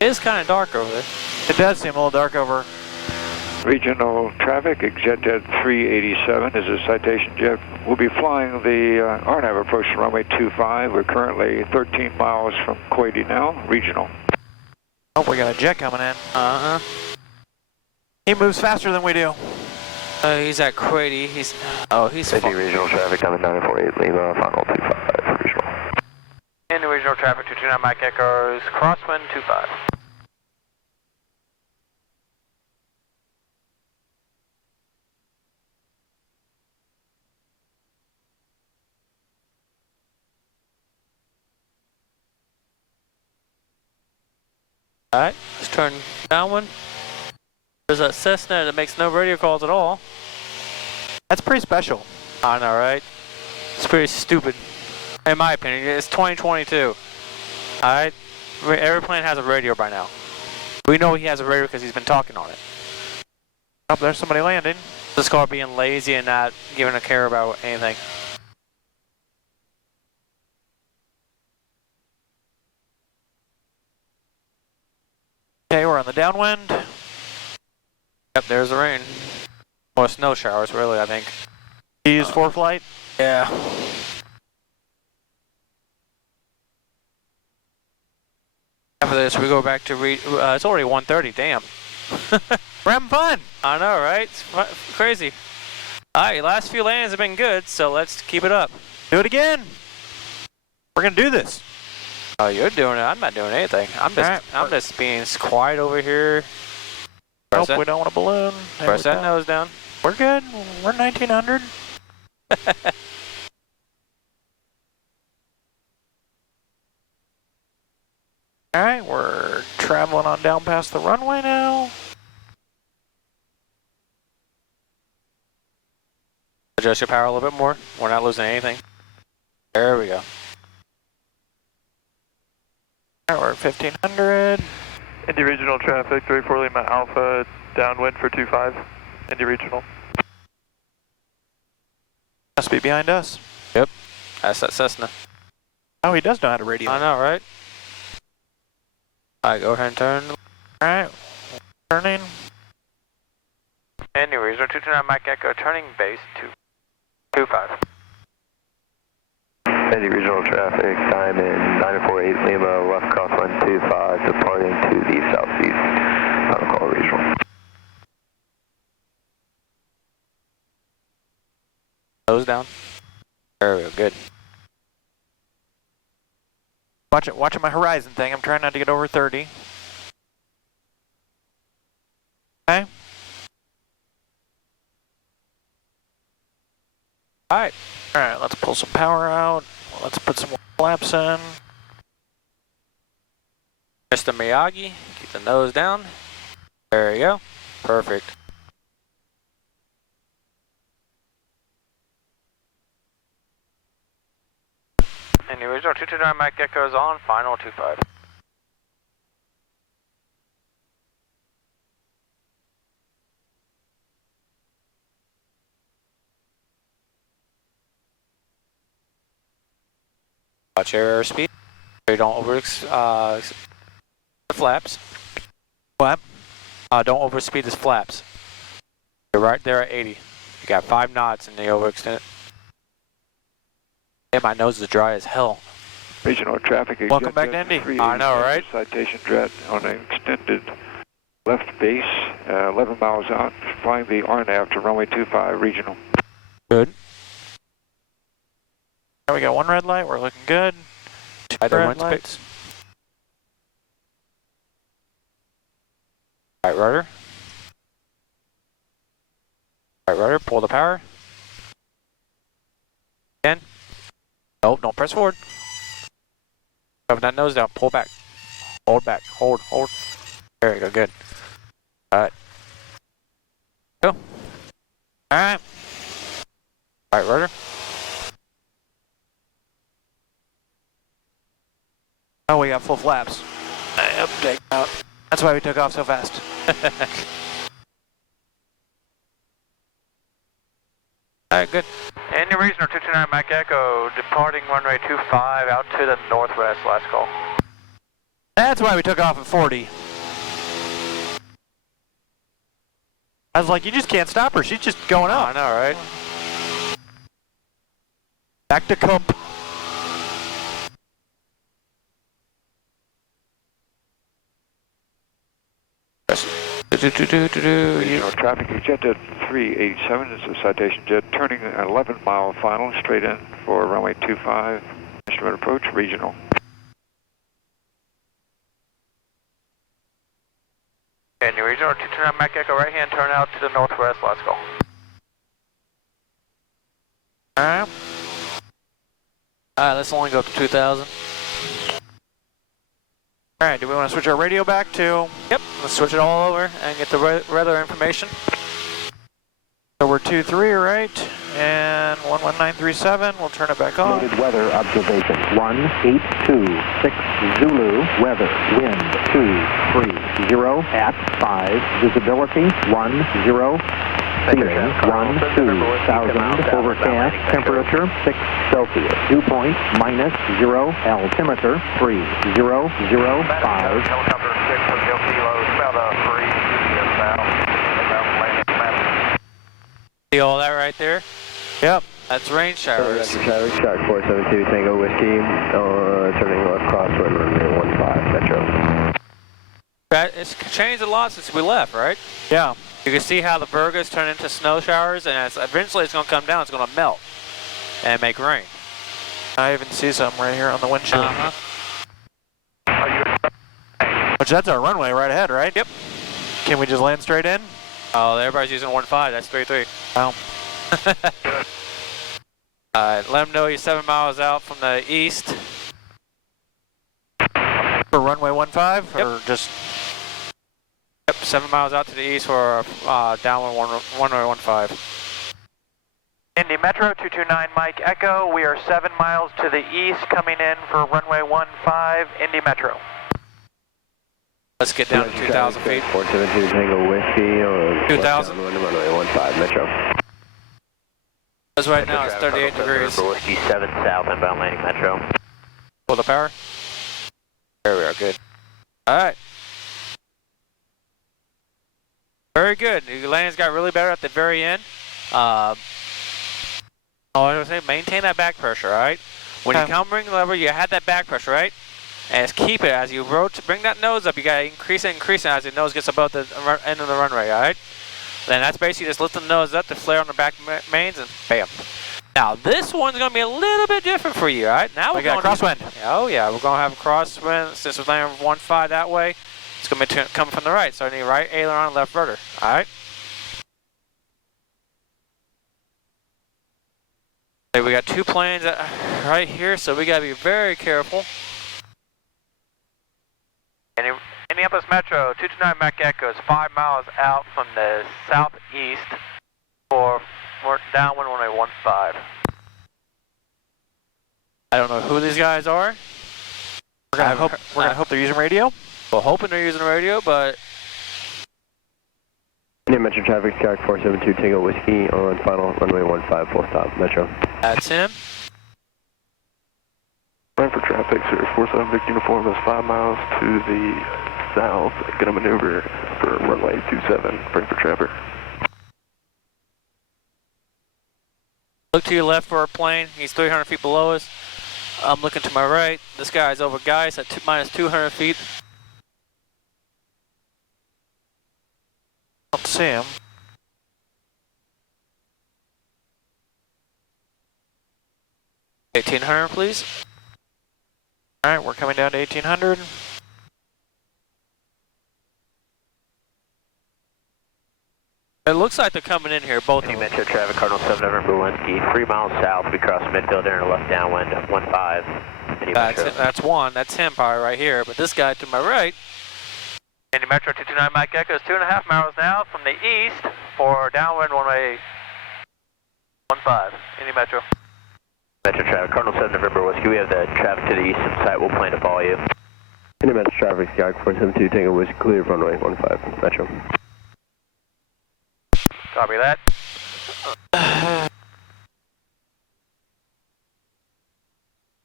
It is kind of dark over there. It does seem a little dark over. Regional traffic, ExJet 387 is a citation jet. We'll be flying the RNAV approach to runway 25. We're currently 13 miles from Quady now, regional. Oh, we got a jet coming in. Uh-huh. He moves faster than we do. He's at Quady. He's 50 regional traffic coming 948 Lima, final 25 regional. Into regional traffic 229 Mike Echoes, crosswind 25. Alright, let's turn downwind. There's a Cessna that makes no radio calls at all. That's pretty special. I know, right? It's pretty stupid. In my opinion, it's 2022. Alright? Every plane has a radio by now. We know he has a radio because he's been talking on it. Oh, there's somebody landing. This car being lazy and not giving a care about anything. Okay, we're on the downwind. Yep, there's the rain. Or snow showers, really, I think. Use for flight. Yeah. After this, we go back to it's already 1:30, damn. We're having fun. I know, right? It's crazy. Alright, last few lands have been good, so let's keep it up. Do it again. We're gonna do this. Oh, you're doing it. I'm not doing anything. I'm just being quiet over here. Nope, we don't want a balloon. There Press we that go. nose down. We're good. We're 1900. Alright, we're traveling on down past the runway now. Adjust your power a little bit more. We're not losing anything. There we go. Alright, we're at 1500. Indy regional traffic 34 Lima Alpha, downwind for 25. Indy regional. Must be behind us. Yep. That's that Cessna. Oh, he does know how to radio. I know, right? Alright, go ahead and turn. Alright, turning. Indy regional 229 Mike Echo, turning base 225. Indy regional traffic, time in 948 Lima, left crosswind 25, departing to the southeast. Final call regional. Nose down. There we go, good. Watching my horizon thing. I'm trying not to get over 30. Okay. Alright. Alright, let's pull some power out. Let's put some more flaps in. Mr. Miyagi, keep the nose down. There you go. Perfect. Indy regional 229 Mike Echo is on, final 25. Watch your airspeed. You don't over flaps. What? Don't overspeed his flaps. You're right there at 80. You got 5 knots and they overextend it. Yeah, my nose is dry as hell. Regional traffic, Welcome back to Indy. I know, right? Citation jet on an extended left base, 11 miles out, flying the RNAV to runway 25 regional. Good. Now we got one red light. We're looking good. Two Either red one's lights. Right rudder. Right rudder, pull the power. Again. Nope, don't press forward. Open that nose down, pull back. Hold back, hold. There you go, good. Alright. Go. Alright. Right rudder. Oh, we got full flaps. Yep, take out. That's why we took off so fast. Alright, good. Indy regional 229 Mike Echo, departing runway 25 out to the northwest, last call. That's why we took off at 40. I was like, you just can't stop her. She's just going up. I know, right? Back to Kump. Regional traffic ejected 387 is a citation jet turning an 11-mile final straight in for runway 25. Instrument approach, regional. And your regional 229 Mike Echo right hand turn out to the northwest. Let's go. Alright. Alright, let's only go up to 2,000. Alright, do we want to switch our radio back to? Yep, let's switch it all over and get the weather information. So we're 23, right? And 11937, we'll turn it back on. Loaded weather observation. 1826 Zulu, weather, wind 230 at 5, visibility 10, ceiling 12,000, overcast, temperature 6 Celsius, dew point -0, altimeter 3005. Helicopter 6 Hotel Kilo, about 3 south, See all that right there? Yep. That's rain showers. Traffic, Shark 472 Tango Whiskey, turning left crosswind runway 15 Metro. It's changed a lot since we left, right? Yeah. You can see how the Virgas turn into snow showers, and eventually it's going to come down, it's going to melt and make rain. I even see some right here on the windshield. Uh-huh. Which that's our runway right ahead, right? Yep. Can we just land straight in? Oh, everybody's using 1.5, that's 3.3. Wow. Alright, let them know you're 7 miles out from the east. For runway 15, Yep. or just? Yep, 7 miles out to the east for downwind runway 15. Indy Metro 229 Mike Echo, we are 7 miles to the east coming in for runway 15, Indy Metro. Let's get down to 2,000 feet. 472 Tango Whiskey, 2,000? runway 15 Metro. Because right now it's 38 degrees. Whiskey 7 south, inbound landing Metro. Pull the power. There we are, good. Alright. Very good. Your landings got really better at the very end. I was going to say, maintain that back pressure, alright? When you come bring level, you had that back pressure, right? And just keep it as you bring that nose up. You got to increase it as your nose gets above the end of the runway, alright? Then that's basically just lift the nose up to flare on the back mains and bam. Now this one's going to be a little bit different for you, alright? Now We got crosswind. Oh yeah, we're going to have a crosswind since we're landing 15 that way. It's going to be coming from the right, so I need right aileron, left rudder, alright? Okay, we got two planes right here, so we got to be very careful. Indianapolis Metro 229 Mike Echo is 5 miles out from the southeast for downwind runway 15. I don't know who these guys are. We're gonna hope they're using radio. We're hoping they're using radio, but Indy Metro traffic, Shark 472 Tango Whiskey on final runway 15 full stop Metro. that's him. Frankfurt traffic, sir, 47 Victor Uniform is 5 miles to the south. Gonna maneuver for runway 27, Frankfurt traffic. Look to your left for a plane. He's 300 feet below us. I'm looking to my right. This guy's over guys at minus 200 feet. Don't see him. $1,800, please. All right, we're coming down to 1,800. It looks like they're coming in here, both of Indy them. Metro traffic, Cardinal 7 November Whiskey, 3 miles south. We cross midfield there and left downwind 15. Indy Metro. That's one. That's him probably right here. But this guy to my right. Indy Metro 229 Mike Echo is 2.5 miles now from the east for downwind runway 15, Indy Metro. Metro traffic, Cardinal 7 November Whiskey. We have the traffic to the east of site. We'll plan to follow you. Indy Metro traffic, Skyhawk 472 Tango Whiskey, clear runway 15 Metro. Copy that.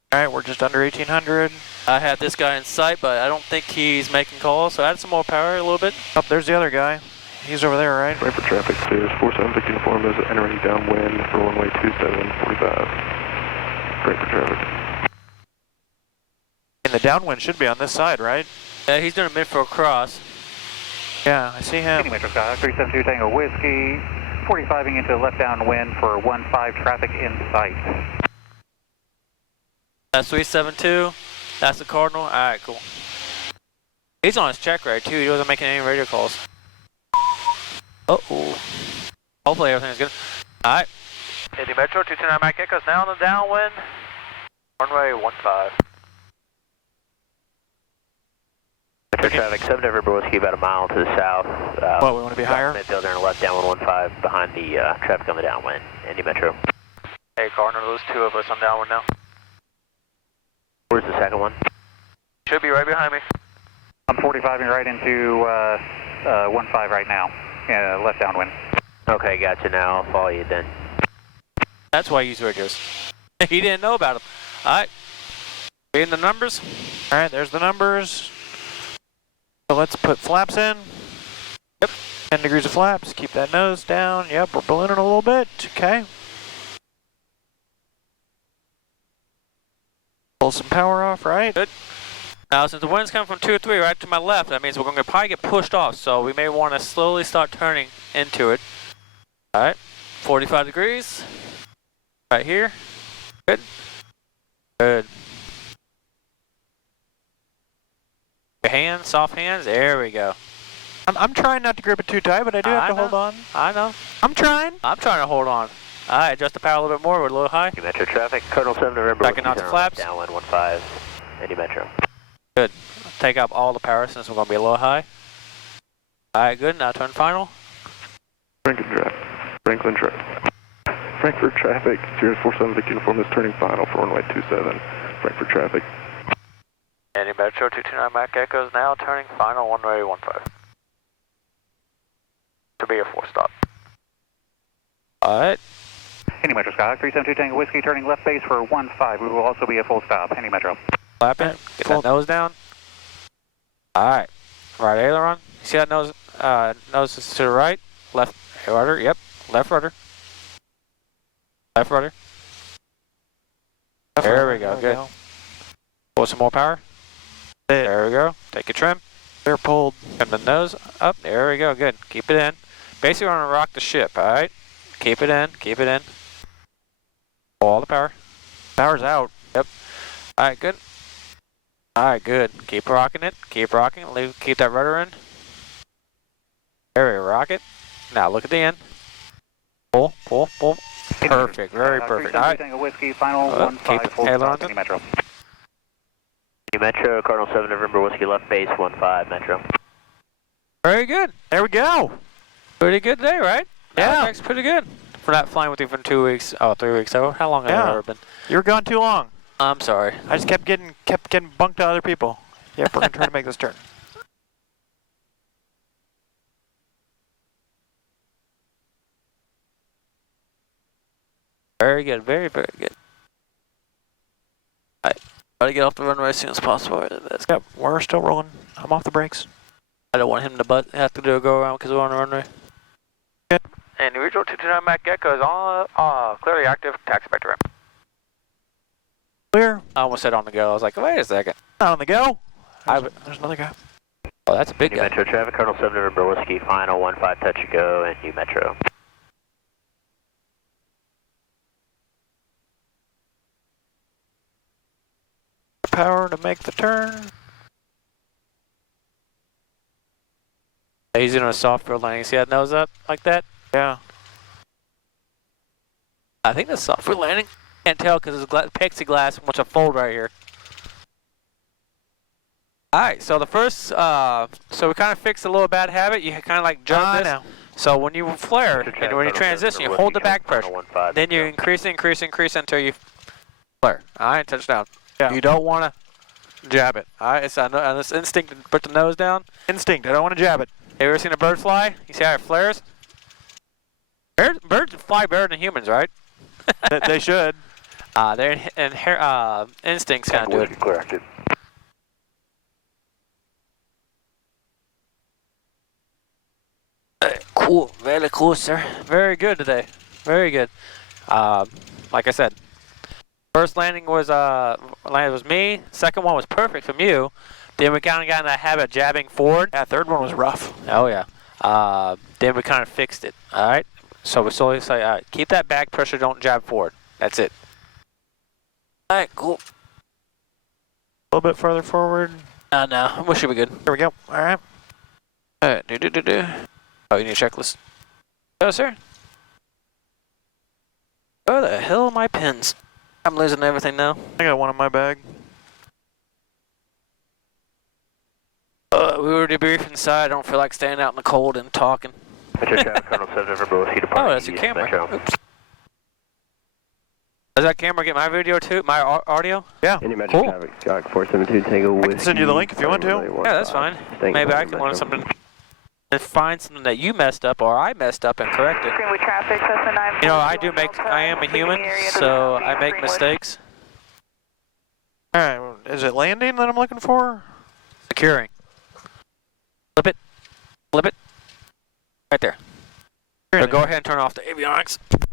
Alright, we're just under 1800. I had this guy in sight, but I don't think he's making calls, so add some more power a little bit. Oh, there's the other guy. He's over there, right? Frankfurt traffic clears 47 uniform is entering downwind for runway 2745. Frankfurt traffic. And the downwind should be on this side, right? Yeah, he's doing a mid for a cross. Yeah, I see him. Metro Sky, 372 Tango Whiskey, 45ing into left downwind for 15 traffic in sight. That's 372. That's the Cardinal. Alright, cool. He's on his check ride too. He wasn't making any radio calls. Uh-oh. Hopefully everything's good. Alright. Indy Metro, 229 Mike Echoes now on the downwind. Runway 15. Metro traffic, 7 November Whiskey, about a mile to the south. What, we want to be higher? Midfield there and left downwind 15 behind the traffic on the downwind. Indy Metro. Hey, Cardinal, there's two of us on downwind now. Where's the second one? Should be right behind me. I'm 45ing right into 15 right now, left downwind. Okay, gotcha now. I'll follow you then. That's why I use radios. He didn't know about them. Alright. Reading the numbers. Alright, there's the numbers. So let's put flaps in. Yep. 10 degrees of flaps. Keep that nose down. Yep, we're ballooning a little bit. Okay. Pull some power off, right? Good. Now, since the wind's coming from 2 or 3 right to my left, that means we're going to probably get pushed off, so we may want to slowly start turning into it. Alright. 45 degrees. Right here. Good. Good. Your hands, soft hands. There we go. I'm trying not to grip it too tight, but I do have to hold on. I know. I'm trying. I'm trying to hold on. Alright, adjust the power a little bit more. We're a little high. Indy Metro traffic, Cardinal 7 November. Backing out the flaps. Downwind 15. Indy Metro. Good. Take up all the power since we're going to be a little high. Alright, good. Now turn final. Franklin traffic. Frankfurt traffic, 047 Vic uniform is turning final for runway 27. Frankfurt traffic. Indy Metro 229 Mac Echoes now turning final runway 15. To be a 4-stop. Alright. Indy Metro Sky, 372 Tango Whiskey, turning left base for 15. We will also be a full stop. Indy Metro. Flap it. Get that nose down. Alright. Right aileron. You see that nose? Nose is to the right. Left rudder. Yep. Left rudder. Left rudder. There we go. Good. Pull some more power. There we go. Take a trim. They're pulled. Trim the nose up. There we go. Good. Keep it in. Basically, we're going to rock the ship. Alright. Keep it in. Keep it in. Pull all the power. Power's out. Yep. Alright, good. Alright, good. Keep rocking it. Keep rocking it. Keep that rudder in. There we rock it. Now look at the end. Pull, pull, pull. Perfect. Very perfect. Alright. Tango Whiskey, final 15 full stop. Indy Metro. Indy Metro, Cardinal 7 November Whiskey left base 15 Metro. Very good. There we go. Pretty good day, right? Yeah. That's pretty good. For not flying with you for 2 weeks. Oh, 3 weeks. So how long have I ever been? You were gone too long. I'm sorry. I just kept getting bunked to other people. Yep, we're gonna try to make this turn. Very good. Very, very good. Alright. Try to get off the runway as soon as possible. Yep, we're still rolling. I'm off the brakes. I don't want him to have to do a go around because we're on the runway. Good. And the original 229 Mac Gecko is on clearly active. Taxi back to ramp. Clear. I almost said on the go. I was like, wait a second. Not on the go. There's another guy. Oh, that's a big New guy. Metro traffic, Cardinal 7 November Whiskey, final 15 touch and go, and New Metro. Power to make the turn. He's doing a soft field landing. See that nose up like that? Yeah. I think that's soft field landing. Can't tell because it's plexiglass and what's a fold right here. Alright, so the first, so we kind of fixed a little bad habit. You kind of like jump this. Now. So when you flare and when you transition, you hold the back pressure. Then you increase until you flare. Alright, touchdown. Yeah. You don't want to jab it. Alright, it's an instinct to put the nose down. Instinct, I don't want to jab it. Have you ever seen a bird fly? You see how it flares? Birds fly better than humans, right? They should. Their instincts kind of do it. Corrected. Cool, very cool, sir. Very good today. Very good. Like I said, first landing was me. Second one was perfect from you. Then we kind of got in that habit of jabbing forward. That third one was rough. Oh yeah. Then we kind of fixed it. All right. So we slowly say, all right, keep that back pressure. Don't jab forward. That's it. All right, cool. A little bit further forward. No, we should be good. Here we go. All right. All right. Oh, you need a checklist. Oh, sir. Where the hell are my pins? I'm losing everything now. I got one in my bag. We were debriefing inside. I don't feel like staying out in the cold and talking. Metro Traffic, Colonel 7 November, Whiskey Department. Oh, that's your camera. Metro. Oops. Does that camera get my video too? My audio? Yeah. Any Metro Cool. Traffic, Skyhawk 472 Tango I Whiskey. can send you the link if you want to. Yeah, that's fine. Maybe I can learn something and find something that you messed up or I messed up and correct it. Greenwood traffic, Cessna 9. You know, I am a human, so I make mistakes. All right. Is it landing that I'm looking for? Securing. Flip it. Flip it. Right there. So go ahead and turn off the avionics.